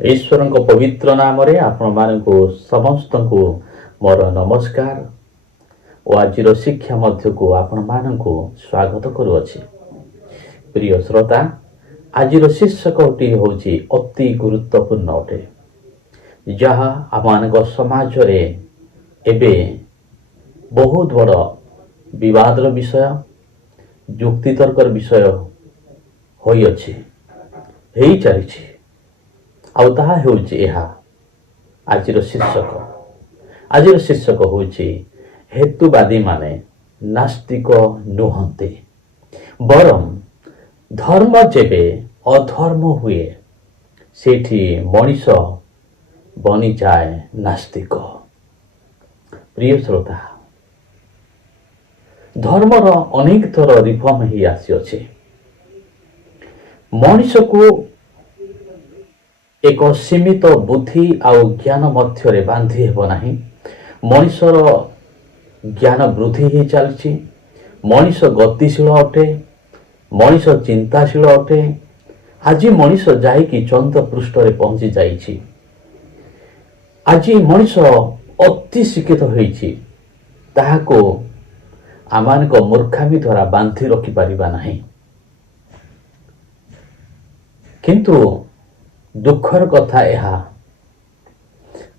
ईश्वर पवित्र नाम आपण समस्त को मोर नमस्कार और आज शिक्षा मध्य को आपण स्वागत करुअछि। प्रिय श्रोता, आज शीर्षकटी हूँ अति गुरुत्वपूर्ण अटे, जहाँ आम समाज रे एबे बहुत बड़ विवादर विषय, जुक्तितर्कर विषय होई चली आउ ताहा हेउछि एहा आजिर शीर्षक होउछि हेतुवादी माने नास्तिक नुहंते, बरम धर्म जेबे अधर्म हुए सेठी मनीष बनी जाए नास्तिक। प्रिय श्रोता, धर्मर अनेक थर रिफर्म ही आसी मनीष को एक सीमित बुद्धि आउ ज्ञान मध्य बांधि हेब नाही। मनीषर ज्ञान वृद्धि ही चलछि, मनीष गतिशील अटे, मनीष चिंताशील अटे। आज मनीष जाइकी चंद्र पृष्ठ रे पहुंची जाइछि। आज मनीष अति शिक्षित होइछि, ताहाको आमानक मूर्खामी द्वारा बांधि रखि परिबा नाही। किंतु दुखर कथा यह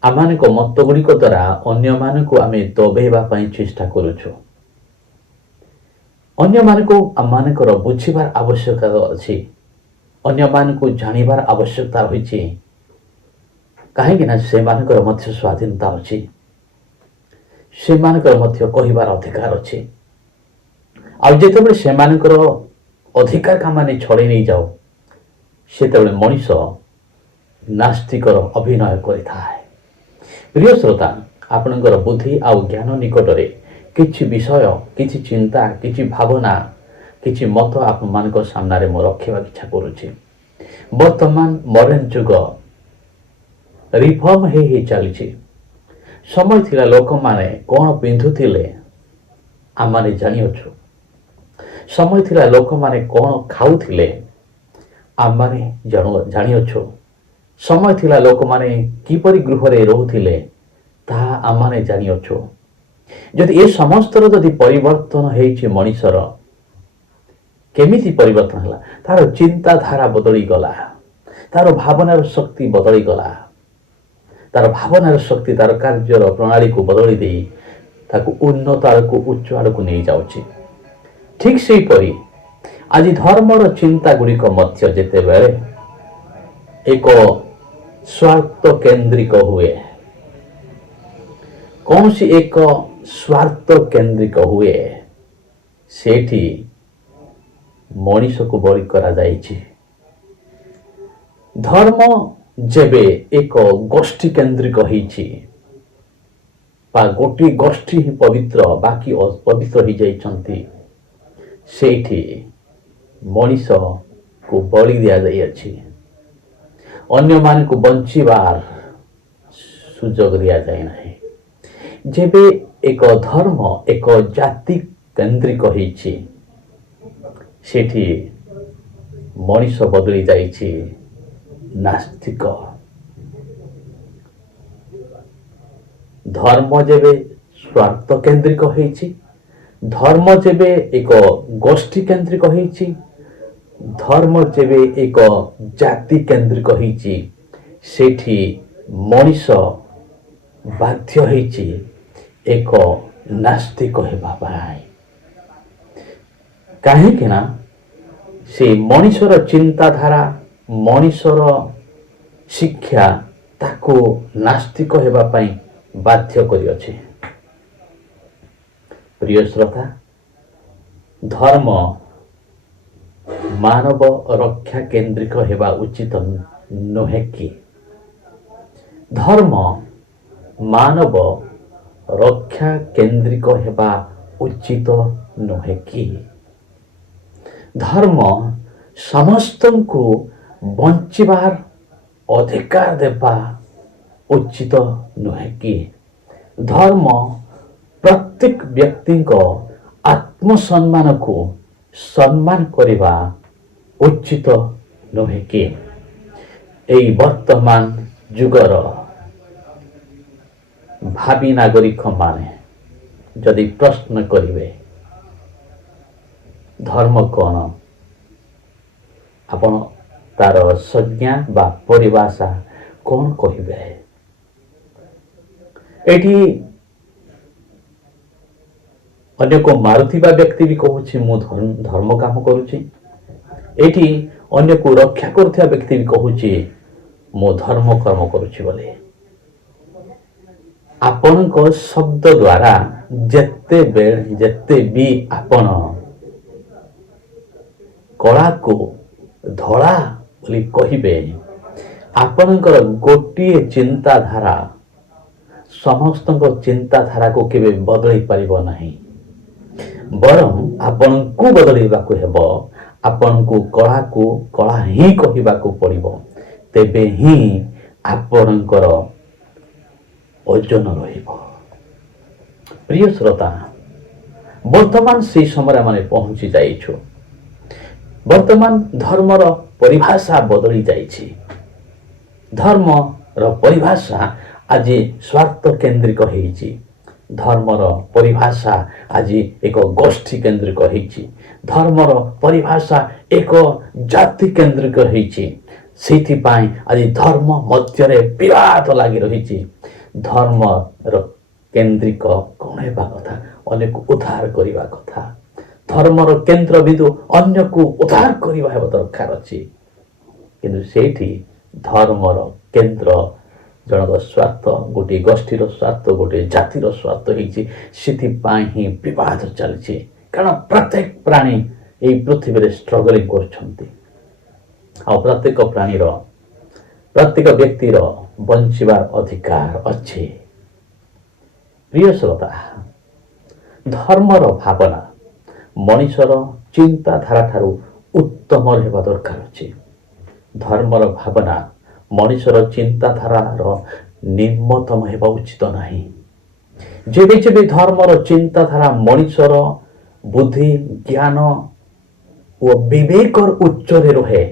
आमानक मत गुड़िक द्वारा अन्य मानक आमे दबेबा पई चेष्टा करूछु। अन्य मानक आमानकर बुझिबार आवश्यकता अछि, अन्य मानक जानिबार आवश्यकता होइछि। काहेकि ना से मानकर मध्य स्वाधीनता अछि, से मानकर मध्य कहिबार अधिकार अछि। आ जेतेबेले से मानकर अधिकार का माने छड़े नहीं जाओ, सेतेबेले मनीष नास्तिकर अभिनय करिथाए। प्रिय श्रोता, आपणकर बुद्धि आउ ज्ञान निकटरे किछि विषय, किछि चिंता, किछि भावना, किछि मत आपण मानक सामना रे मो रखिबा इच्छा करूछि। वर्तमान मॉडर्न जुग रिफॉर्म हे चलिछि। समय थिला लोक माने कोन पिंधुथिले आमाने जानियोछु। समय थिला लोक माने कोन खाउथिले आमाने जानियोछु। समय थिला लोक माने किपरि गृह रे रहुथिले ताहा आमाने जानियोछु। जदि ए समस्तर जदि परिवर्तन हेछि मनीषर, केमिति परिवर्तन हला? तार चिंताधारा बदली गला, तार भावनार शक्ति बदली गला, तार भावनार शक्ति तार कार्यर प्रणाली को बदली देई ताकू उन्नत आड़कू उच्च आड़कू नहीं जाउछि। ठीक सेही परि आज धर्मर चिंता गुड़िक मध्य जेते बेले एक स्वार्थ केंद्रिक हुए, कौन सी एक स्वार्थ केंद्रिक हुए, सेठी मनीष को बलि करा जाइछि। धर्म जेबे एक गोष्ठी केंद्रिक होइछि, बा गोटी गोष्ठी ही पवित्र, बाकी अपवित्र ही जाइछन्ति, सेठी मनीष को बलि दिया जाइछि। अन्य मान को बंचिबार सुजोग दिया जाए नहीं। जेबे एक धर्म एक जाति केंद्रिक होइछि, सेठी मनीष बदली जाइछि नास्तिक। धर्म जेबे स्वार्थ केंद्रिक होइछि, धर्म जेबे एक गोष्ठी केंद्रिक होइछि, धर्म जेबे एक जाति केंद्रिक होइछि, सेठी मनीष बाध्य होइछि एक नास्तिक हेबा पाई। काहेकि ना से मनीषर चिंताधारा, मनीषर शिक्षा ताको नास्तिक हेबा पाई बाध्य करिअछि। प्रिय श्रोता, धर्म मानव रक्षा केंद्रिक हेबा उचित नुहे कि? धर्म मानव रक्षा केंद्रिक हेबा उचित नुहे कि? धर्म समस्त को बंचिबार अधिकार देबा उचित नुहे कि? धर्म प्रत्येक व्यक्ति को आत्मसम्मान को सम्मान करिबा उचित नुहे कि? এই বর্তমান যুগର ଭାବି ନାଗରିକମାନେ ଯଦି ପ୍ରଶ୍ନ କରିବେ ଧର୍ମ କ'ଣ, ଆପଣ ତାର ସଂଜ୍ଞା ବା ପରିଭାଷା କ'ଣ କହିବେ? ଏଠି ଅନ୍ୟକୁ ମାରୁଥିବା ବ୍ୟକ୍ତି ବି କହୁଛି ମୁଁ ଧର୍ମ କାମ କରୁଛି। ଏଠି ଅନ୍ୟକୁ ରକ୍ଷା କରୁଥିବା ବ୍ୟକ୍ତି ବି କହୁଛି ମୁଁ ଧର୍ମ କର୍ମ କରୁଛି ବୋଲି। ଆପଣଙ୍କ ଶବ୍ଦ ଦ୍ୱାରା ଯେତେ ବି ଆପଣ କଳାକୁ ଧଳା ବୋଲି କହିବେ, ଆପଣଙ୍କର ଗୋଟିଏ ଚିନ୍ତାଧାରା ସମସ୍ତଙ୍କ ଚିନ୍ତାଧାରାକୁ କେବେ ବଦଳେଇ ପାରିବ ନାହିଁ। ବରଂ ଆପଣଙ୍କୁ ବଦଳେଇବାକୁ ହେବ, ଆପଣଙ୍କୁ କଳାକୁ କଳା ହିଁ କହିବାକୁ ପଡ଼ିବ। ତେବେ ହିଁ ଆପଣଙ୍କର ଓଜନ ରହିବ। ପ୍ରିୟ ଶ୍ରୋତା, ବର୍ତ୍ତମାନ ସେହି ସମୟରେ ଆମେ ପହଞ୍ଚି ଯାଇଛୁ। ବର୍ତ୍ତମାନ ଧର୍ମର ପରିଭାଷା ବଦଳି ଯାଇଛି। ଧର୍ମର ପରିଭାଷା ଆଜି ସ୍ୱାର୍ଥ କେନ୍ଦ୍ରିକ ହେଇଛି। ଧର୍ମର ପରିଭାଷା ଆଜି ଏକ ଗୋଷ୍ଠୀ କେନ୍ଦ୍ରିକ ହେଇଛି। ଧର୍ମର ପରିଭାଷା ଏକ ଜାତି କେନ୍ଦ୍ରିକ ହେଇଛି। ସେଥିପାଇଁ ଆଜି ଧର୍ମ ମଧ୍ୟରେ ବିବାଦ ଲାଗି ରହିଛି। ଧର୍ମର କେନ୍ଦ୍ରିକ କ'ଣ ହେବା କଥା? ଅନ୍ୟକୁ ଉଦ୍ଧାର କରିବା କଥା। ଧର୍ମର କେନ୍ଦ୍ରବିନ୍ଦୁ ଅନ୍ୟକୁ ଉଦ୍ଧାର କରିବା ହେବା ଦରକାର ଅଛି। କିନ୍ତୁ ସେଇଠି ଧର୍ମର କେନ୍ଦ୍ର ଜଣକ ସ୍ୱାର୍ଥ, ଗୋଟିଏ ଗୋଷ୍ଠୀର ସ୍ୱାର୍ଥ, ଗୋଟିଏ ଜାତିର ସ୍ୱାର୍ଥ ହେଇଛି। ସେଥିପାଇଁ ହିଁ ବିବାଦ ଚାଲିଛି। କାରଣ ପ୍ରତ୍ୟେକ ପ୍ରାଣୀ ଏହି ପୃଥିବୀରେ ଷ୍ଟ୍ରଗଲିଂ କରୁଛନ୍ତି। ଆଉ ପ୍ରତ୍ୟେକ ପ୍ରାଣୀର, ପ୍ରତ୍ୟେକ ବ୍ୟକ୍ତିର ବଞ୍ଚିବାର ଅଧିକାର ଅଛି। ପ୍ରିୟ ଶ୍ରୋତା, ଧର୍ମର ଭାବନା ମଣିଷର ଚିନ୍ତାଧାରା ଠାରୁ ଉତ୍ତମ ହେବା ଦରକାର ଅଛି। ଧର୍ମର ଭାବନା ମଣିଷର ଚିନ୍ତାଧାରାର ନିମ୍ନତମ ହେବା ଉଚିତ ନାହିଁ। ଯେବେ ଯେବେ ଧର୍ମର ଚିନ୍ତାଧାରା ମଣିଷର ବୁଦ୍ଧି, ଜ୍ଞାନ ଓ ବିବେକର ଉଚ୍ଚରେ ରହେ,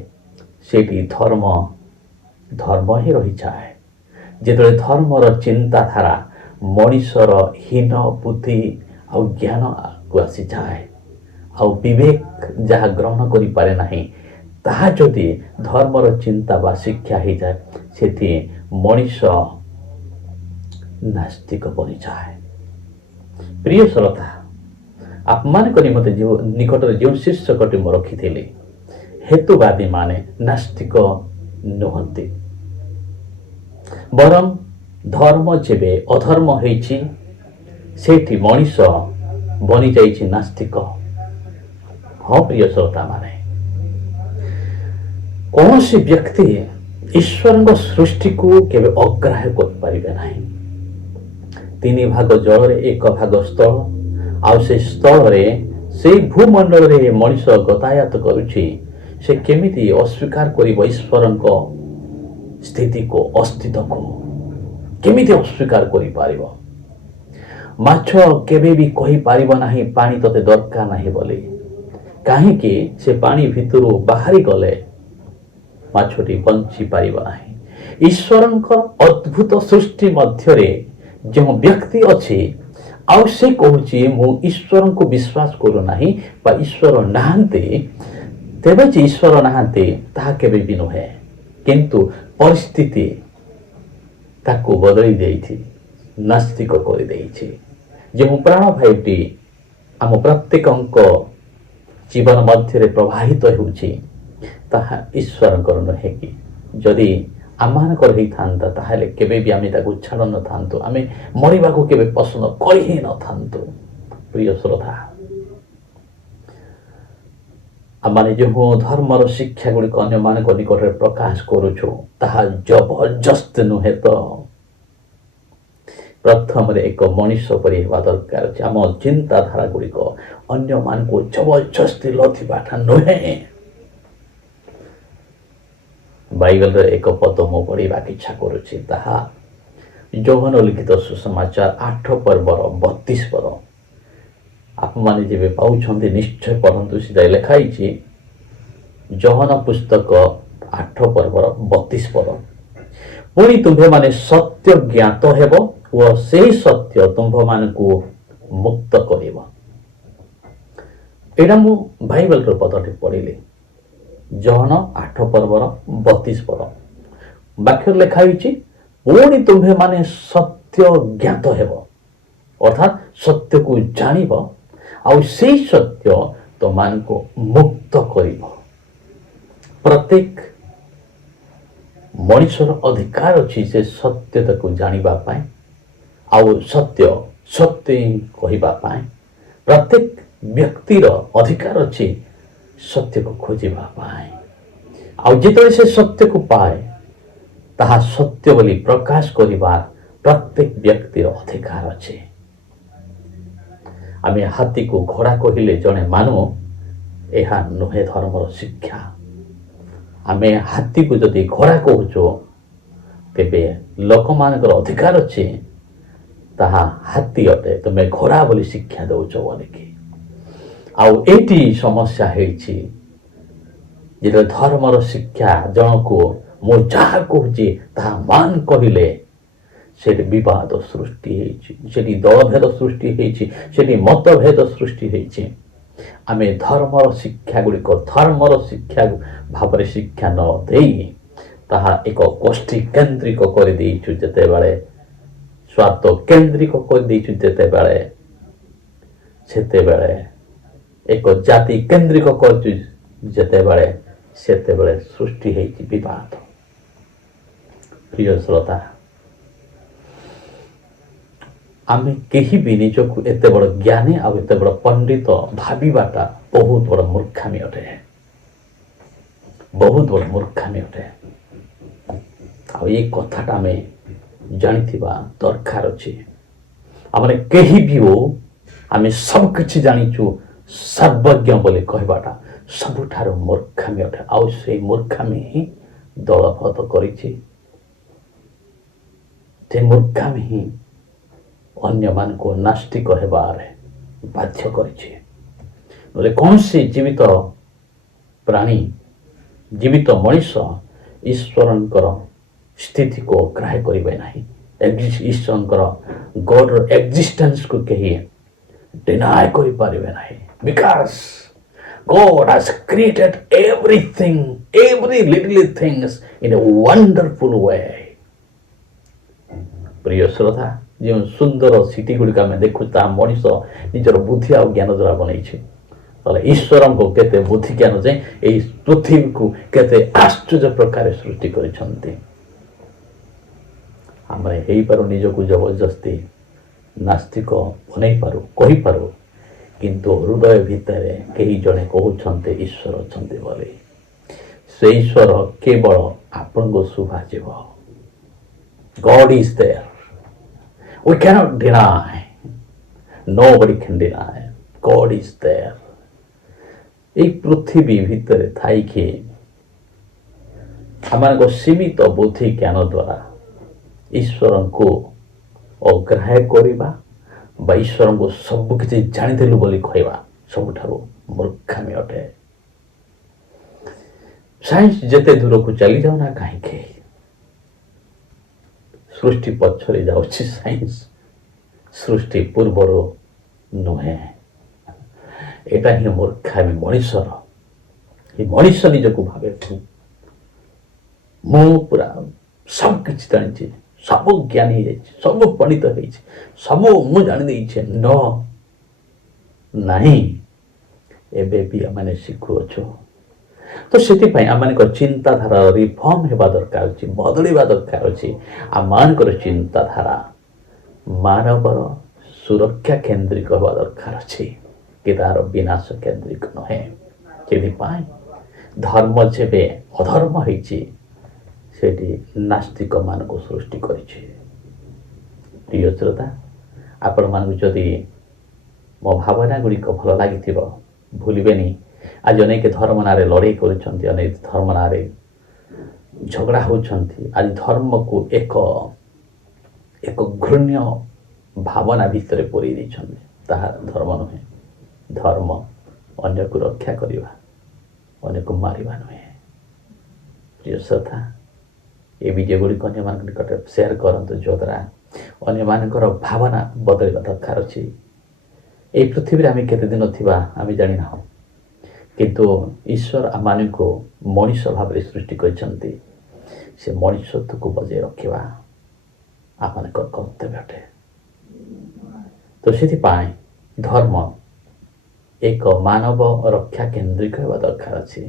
ସେଠି ଧର୍ମ ହିଁ ରହିଯାଏ। ଯେତେବେଳେ ଧର୍ମର ଚିନ୍ତାଧାରା ମଣିଷର ହୀନ ବୁଦ୍ଧି ଆଉ ଜ୍ଞାନକୁ ଆସିଯାଏ, ଆଉ ବିବେକ ଯାହା ଗ୍ରହଣ କରିପାରେ ନାହିଁ, ତାହା ଯଦି ଧର୍ମର ଚିନ୍ତା ବା ଶିକ୍ଷା ହେଇଯାଏ, ସେଠି ମଣିଷ ନାସ୍ତିକ ବନିଯାଏ। ପ୍ରିୟ ଶ୍ରୋତା, ଆପଣମାନଙ୍କ ନିକଟରେ ଯେଉଁ ଶୀର୍ଷକଟି ମୁଁ ରଖିଥିଲି, ହେତୁବାଦୀ ମାନେ ନାସ୍ତିକ ନୁହନ୍ତି। ବରଂ ଧର୍ମ ଯେବେ ଅଧର୍ମ ହେଇଛି, ସେଇଠି ମଣିଷ ବନିଯାଇଛି ନାସ୍ତିକ। ହଁ ପ୍ରିୟ ଶ୍ରୋତା ମାନେ, କୌଣସି ବ୍ୟକ୍ତି ଈଶ୍ୱରଙ୍କ ସୃଷ୍ଟିକୁ କେବେ ଅଗ୍ରାହ୍ୟ କରିପାରିବେ ନାହିଁ। 3 ଭାଗ ଜଳରେ 1 ଭାଗ ସ୍ଥଳ, ଆଉ ସେ ସ୍ଥଳରେ, ସେଇ ଭୂମଣ୍ଡଳରେ ମଣିଷ ଗତାୟାତ କରୁଛି। ସେ କେମିତି ଅସ୍ୱୀକାର କରିବ ଈଶ୍ୱରଙ୍କ ସ୍ଥିତିକୁ, ଅସ୍ତିତ୍ୱକୁ? କେମିତି ଅସ୍ୱୀକାର କରିପାରିବ? ମାଛ କେବେ ବି କହିପାରିବ ନାହିଁ ପାଣି ତତେ ଦରକାର ନାହିଁ ବୋଲି। କାହିଁକି? ସେ ପାଣି ଭିତରୁ ବାହାରି ଗଲେ ମାଛଟି ବଞ୍ଚି ପାରିବ ନାହିଁ। ଈଶ୍ୱରଙ୍କ ଅଦ୍ଭୁତ ସୃଷ୍ଟି ମଧ୍ୟରେ ଯେଉଁ ବ୍ୟକ୍ତି ଅଛି, ଆଉ ସେ କହୁଛି ମୁଁ ଈଶ୍ୱରଙ୍କୁ ବିଶ୍ୱାସ କରୁନାହିଁ ବା ଈଶ୍ୱର ନାହାନ୍ତି, ତେବେ ଯେ ଈଶ୍ୱର ନାହାନ୍ତି ତାହା କେବେ ବି ନୁହେଁ। କିନ୍ତୁ ପରିସ୍ଥିତି ତାକୁ ବଦଳି ଦେଇଛି, ନାସ୍ତିକ କରିଦେଇଛି। ଯେଉଁ ପ୍ରାଣ ଭାଇଟି ଆମ ପ୍ରତ୍ୟେକଙ୍କ ଜୀବନ ମଧ୍ୟରେ ପ୍ରବାହିତ ହେଉଛି, ତାହା ଈଶ୍ୱରଙ୍କର ନୁହେଁ କି? ଯଦି ଆମମାନଙ୍କର ହେଇଥାନ୍ତା, ତାହେଲେ କେବେ ବି ଆମେ ତାକୁ ଛାଡ଼ ନଥାନ୍ତୁ, ଆମେ ମରିବାକୁ କେବେ ପସନ୍ଦ କରି ହିଁ ନଥାନ୍ତୁ। ପ୍ରିୟ ଶ୍ରୋତା, ଆମେ ଯେଉଁ ଧର୍ମର ଶିକ୍ଷା ଗୁଡ଼ିକ ଅନ୍ୟମାନଙ୍କ ନିକଟରେ ପ୍ରକାଶ କରୁଛୁ, ତାହା ଜବରଦସ୍ତ ନୁହେଁ ତ। ପ୍ରଥମରେ ଏକ ମଣିଷ ପରି ହେବା ଦରକାର ଅଛି। ଆମ ଚିନ୍ତାଧାରା ଗୁଡ଼ିକ ଅନ୍ୟମାନଙ୍କୁ ଜବରଦସ୍ତି ଲଥିବାଟା ନୁହେଁ। ବାଇବେଲରେ ଏକ ପଦ ମୁଁ ପଢ଼ିବାକୁ ଇଚ୍ଛା କରୁଛି, ତାହା ଯୋହନ ଲିଖିତ ସୁସମାଚାର 8 ପର୍ବର 32 ପଦ। ଆପଣମାନେ ଯେବେ ପାଉଛନ୍ତି ନିଶ୍ଚୟ ପଢ଼ନ୍ତୁ। ସେଠାରେ ଲେଖା ହେଇଛି, ଯୋହନ ପୁସ୍ତକ आठ पर्वर 32 पद। पुणी तुम्भे माने सत्य ज्ञात हेब और से सत्य तुम्भ मान को मुक्त करिब। एटा मु बाइबल रो पदटी पढ़िली जहन 8 पर्वर 32 पद। वाक्य लेखा होइछि पुणी तुम्भे माने सत्य ज्ञात हेब अर्थात सत्य को जानिब आउ से सत्य तो मान को मुक्त करिब। प्रत्येक मनुष्यर अधिकार अच्छी से सत्यता को जानिबा पाए आउ सत्य सत्य कहिबा पाए। प्रत्येक व्यक्तिर अधिकार अच्छी सत्य को खोजिबा पाए आउ जिते से सत्य को पाए ताहा सत्य बोली प्रकाश करिबार प्रत्येक व्यक्तिर अधिकार अच्छे। आमे हाथी को घोड़ा कहिले जने मानु एहा नुहे धर्मर शिक्षा। आमे हाथी को जदि घोड़ा कहूचो तेबे लोक मानकर अधिकार अच्छे ताहा हाथी अटे तुमे घोड़ा बोली शिक्षा दौच बोलिकी। आउ एटी समस्या हेछि जे धर्मर शिक्षा जनको मु जहा कहूची ताहा मान कहिले सेठी विवाद सृष्टि हेछि, सेठी दलभेद सृष्टि हेछि, सेठी मतभेद सृष्टि हेछि। आमे धर्मर शिक्षा गुड़िक धर्मर शिक्षा भाव शिक्षा न देई ताहा एक गोष्ठी केन्द्रिक कर देइछु जेते बेले स्वार्थ केन्द्रिक कर देइछु जेते बेले सेते बेले एक जाति केन्द्रिक कर जेते बेले सेते बेले सृष्टि हेछि विवाद। प्रिय श्रोता आमे केही भी निजको एते बड़ ज्ञानी आ एते बड़ पंडित भाबीबाटा बहुत बड़ मूर्खामी अटे, बहुत बड़ मूर्खामी अटे। आ ये कथाटा आमे जानिथिबा दरकार अछि। आमे केही भी हो आमे सब किछि जानिछु सर्वज्ञ बोली कहबाटा सबुठारो मूर्खामी अटे। आ से मूर्खामी दलभत करिछि, से मूर्खामी ही अन्य मान को नास्तिक हेबारे बाध्य करिछि। कौन सी जीवित प्राणी जीवित मनुष्य ईश्वरंकर स्थिति को ग्राह्य करिबे नाही। ईश्वरंकर गॉड एक्जिस्टेंस को कही डिनाय करि पारिबे नाही because God has created everything, every little things in a wonderful way। प्रिय श्रोता जो सुंदर सिटी गुड़िक आम देखु मनीष निजर बुद्धि आ ज्ञान द्वारा बनई ईश्वर को केते बुद्धि ज्ञान जाए यही पृथ्वी को केते आश्चर्य प्रकार सृष्टि करिसंती। आमे हेई पारो निजको जबरदस्ती नास्तिक बनई पारो कहि पारो किंतु हृदय भितर कई जने कहउछन्ते ईश्वर अछन्ते बोली से ईश्वर केवल आपन को सुभाजिब। God is there, we cannot deny, nobody can deny, God is there। एक पृथ्वी भितर थाई कि आम को सीमित बुद्धि ज्ञान द्वारा ईश्वर को अग्राह्य करवा बा ईश्वर को सब किसी जानिदेलु बोली कहवा सबुठारु मूर्खामी अटे। साइंस जेते दूर को चली जाऊना कहीं सृष्टि पछरे जाउछि साइंस सृष्टि पूर्वर नुहे। एटा ही मूर्खामी मनुष्यर। ये मनुष्य निजको भावे मु पूरा सब किछि जानिछि, सब ज्ञानी है, सब पंडित है, सब मु जानि देइछे न नहीं एबे भी आमने शिखु अछो। तो से आम चिंताधारा रिफर्म होगा दरकार अच्छी, बदलवा दरकार अच्छी। आम चिंताधारा मानवर सुरक्षा केन्द्रिक होगा दरकार अच्छी कि तार विनाश केन्द्रिक नहे। धर्म जेबे अधर्म होइछि सेठी नास्तिक मान को सृष्टि करिछि। प्रिय श्रोता आपण मान जदि मो भावना गुड़िक भल लगी भूलबेनी। आज अनेक धर्म नारे लड़ाई कर अनेक धर्म नारे झगड़ा होती। आज धर्म को एक एक घृण्य भावना भितर पूरी देछन्ते। ताहा धर्म नुहे। धर्म अन्य को रक्षा करवा, अन्य को मारिबा नुहे। ପ୍ରିୟ ଶ୍ରୋତା, ଏ ଭିଡ଼ିଓ ଗୁଡ଼ିକ ଅନ୍ୟମାନଙ୍କ ନିକଟରେ ସେୟାର କରନ୍ତୁ, ଯଦ୍ୱାରା ଅନ୍ୟମାନଙ୍କର ଭାବନା ବଦଳିବା ଦରକାର ଅଛି। এই ପୃଥିବୀରେ ଆମେ କେତେ ଦିନ ଥିବା ଆମେ ଜାଣିନାହୁଁ, କିନ୍ତୁ ଈଶ୍ୱର ଆମମାନଙ୍କୁ ମଣିଷ ଭାବରେ ସୃଷ୍ଟି କରିଛନ୍ତି। ସେ ମଣିଷତ୍ୱକୁ ବଜାୟ ରଖିବା ଆମମାନଙ୍କର କର୍ତ୍ତବ୍ୟ ଅଟେ। ତ ସେଥିପାଇଁ ଧର୍ମ ଏକ ମାନବ ରକ୍ଷା କେନ୍ଦ୍ରିକ ହେବା ଦରକାର ଅଛି,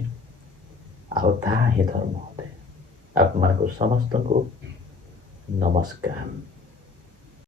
ଆଉ ତାହା ହିଁ ଧର୍ମ ଅଟେ। ଆପଣମାନଙ୍କୁ ସମସ୍ତଙ୍କୁ ନମସ୍କାର।